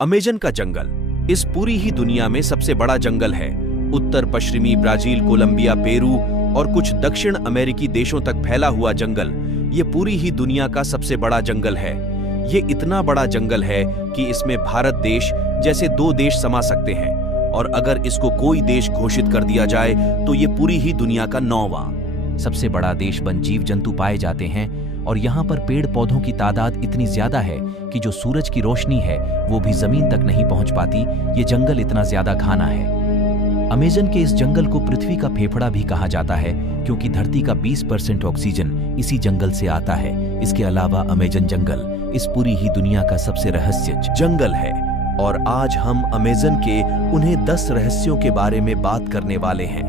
Amazon का जंगल इस पूरी ही दुनिया में सबसे बड़ा जंगल है। उत्तर पश्चिमी ब्राजील, कोलंबिया, पेरू और कुछ दक्षिण अमेरिकी देशों तक फैला हुआ जंगल ये पूरी ही दुनिया का सबसे बड़ा जंगल है। ये इतना बड़ा जंगल है कि इसमें भारत देश जैसे 2 देश समा सकते हैं, और अगर इसको कोई देश घोषित कर दिया जाए तो ये पूरी ही दुनिया का 9वां सबसे बड़ा देश बन जीव जंतु पाए जाते हैं। और यहाँ पर पेड़ पौधों की तादाद इतनी ज्यादा है कि जो सूरज की रोशनी है वो भी जमीन तक नहीं पहुंच पाती। ये जंगल इतना ज्यादा घना है। अमेजन के इस जंगल को पृथ्वी का फेफड़ा भी कहा जाता है, क्योंकि धरती का 20% ऑक्सीजन इसी जंगल से आता है। इसके अलावा अमेजन जंगल इस पूरी ही दुनिया का सबसे रहस्य जंगल है, और आज हम अमेजन के उन्हें 10 रहस्यों के बारे में बात करने वाले हैं।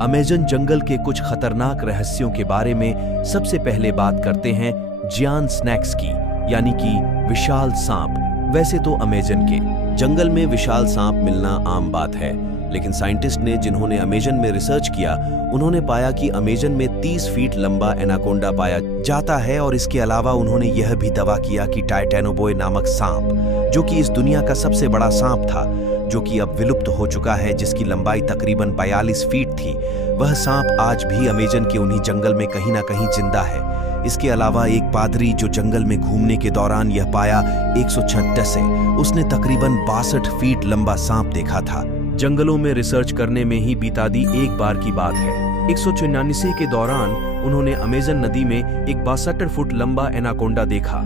अमेजन जंगल के कुछ खतरनाक रहस्यों के बारे में सबसे पहले बात करते हैं जियांट स्नैक्स की, यानी कि विशाल सांप। वैसे तो अमेजन के जंगल में विशाल सांप मिलना आम बात है, लेकिन साइंटिस्ट ने जिन्होंने अमेजन में रिसर्च किया उन्होंने पाया कि अमेजन में 30 फीट लंबा एनाकोंडा पाया जाता है। और इसके अलावा उन्होंने यह भी दावा किया कि टाइटेनोबोय नामक सांप, जो कि इस दुनिया का सबसे बड़ा सांप था, जो कि अब विलुप्त हो चुका है, जिसकी लंबाई तकरीबन 42 फीट थी, वह सांप आज भी अमेजन के उन्हीं जंगल में कहीं ना कहीं जिंदा है। इसके अलावा एक पादरी जो जंगल में घूमने के दौरान यह पाया 136 है, उसने तकरीबन 62 फीट लंबा सांप देखा था। जंगलों में रिसर्च करने में ही बीता दी एक बार की बात है। 194 के दौरान उन्होंने अमेजन नदी में एक 62 फुट लंबा एनाकोंडा देखा,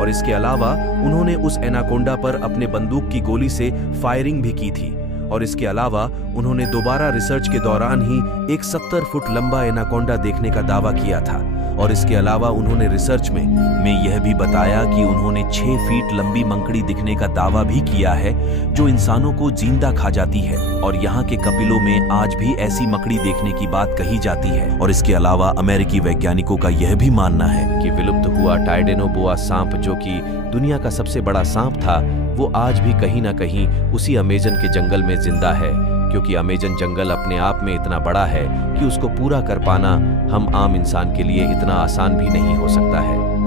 और इसके अलावा उन्होंने उस एनाकोंडा पर अपने बंदूक की गोली से फायरिंग भी की थी। और इसके अलावा उन्होंने दोबारा रिसर्च के दौरान ही एक 70 फुट लंबा एनाकोंडा देखने का दावा किया था। और इसके अलावा उन्होंने रिसर्च में यह भी बताया कि उन्होंने 6 फीट लंबी मकड़ी दिखने का दावा भी किया है, जो इंसानों को जिंदा खा जाती है। और यहाँ के कपिलों में आज भी ऐसी मकड़ी देखने की बात कही जाती है। और इसके अलावा अमेरिकी वैज्ञानिकों का यह भी मानना है कि विलुप्त हुआ टाइटेनोबोआ सांप, जो कि दुनिया का सबसे बड़ा सांप था, वो आज भी कहीं ना कहीं उसी अमेजन के जंगल में जिंदा है, क्योंकि अमेजन जंगल अपने आप में इतना बड़ा है कि उसको पूरा कर पाना हम आम इंसान के लिए इतना आसान भी नहीं हो सकता है।